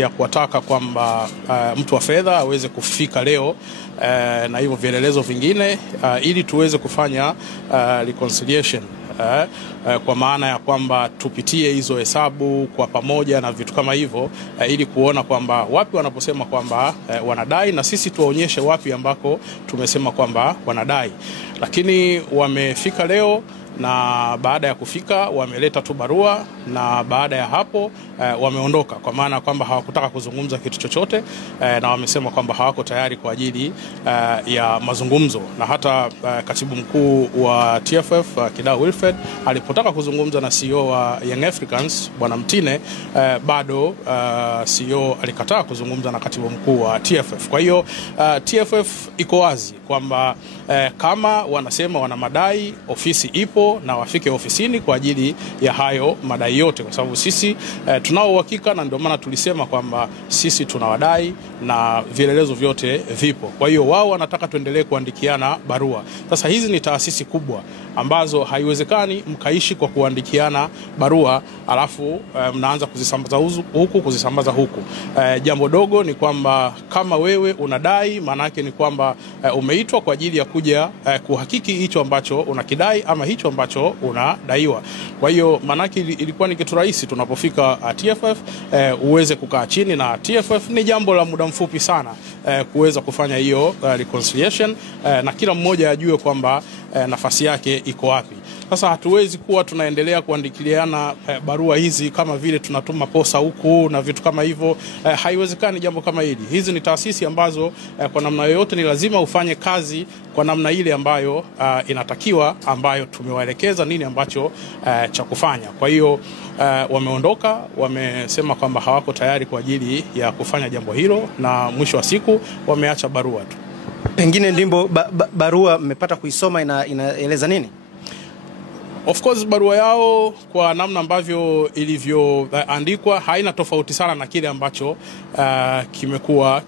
ya kuwataka kwamba mtu wa fedha aweze kufika leo na hivyo vielelezo vingine ili tuweze kufanya reconciliation. Kwa maana ya kwamba tupitie hizo hesabu kwa pamoja na vitu kama hivyo ili kuona kwamba wapi wanaposema kwamba wanadai na sisi tuwaonyeshe wapi ambako tumesema kwamba wanadai. Lakini wamefika leo, na baada ya kufika wameleta tu barua, na baada ya hapo wameondoka, kwa maana kwamba hawakutaka kuzungumza kitu chochote, na wamesema kwamba hawako tayari kwa ajili ya mazungumzo. Na hata katibu mkuu wa TFF Kidau Wilfred alipotaka kuzungumza na CEO wa Young Africans Bwana Mtine, bado CEO alikataa kuzungumza na katibu mkuu wa TFF. Kwa hiyo TFF iko wazi kwamba kama wanasema wana madai, ofisi ipo na wafike ofisini kwa ajili ya hayo madai yote, kwa sababu sisi tunao uhakika, na ndio maana tulisema kwamba sisi tunawadai na vielelezo vyote vipo. Kwa hiyo wao wanataka tuendelee kuandikiana barua. Sasa hizi ni taasisi kubwa ambazo haiwezekani mkaishi kwa kuandikiana barua alafu mnaanza kuzisambaza huku kuzisambaza huku. Jambo dogo ni kwamba kama wewe unadai, maana yake ni kwamba umeitwa kwa ajili ya kuja kuhakiki hicho ambacho unakidai ama hicho ambacho unadaiwa. Kwa hiyo maana yake ilikuwa ni kitu rahisi tunapofika TFF uweze kukaa chini na TFF. Ni jambo la muda mfupi sana kuweza kufanya hiyo reconciliation, na kila mmoja ajue kwamba nafasi yake iko wapi. Sasa hatuwezi kuwa tunaendelea kuandikiliana barua hizi kama vile tunatuma posa huku na vitu kama hivyo. Haiwezekani jambo kama hili. Hizi ni taasisi ambazo kwa namna yoyote ni lazima ufanye kazi kwa namna ile ambayo inatakiwa, ambayo tumewaelekeza nini ambacho cha kufanya. Kwa hiyo wameondoka, wamesema kwamba hawako tayari kwa ajili ya kufanya jambo hilo, na mwisho wa siku wameacha barua tu. Pengine ndimbo barua mmepata kuisoma inaeleza nini? Of course barua yao kwa namna ambavyo ilivyoandikwa haina tofauti sana na kile ambacho kimekuwa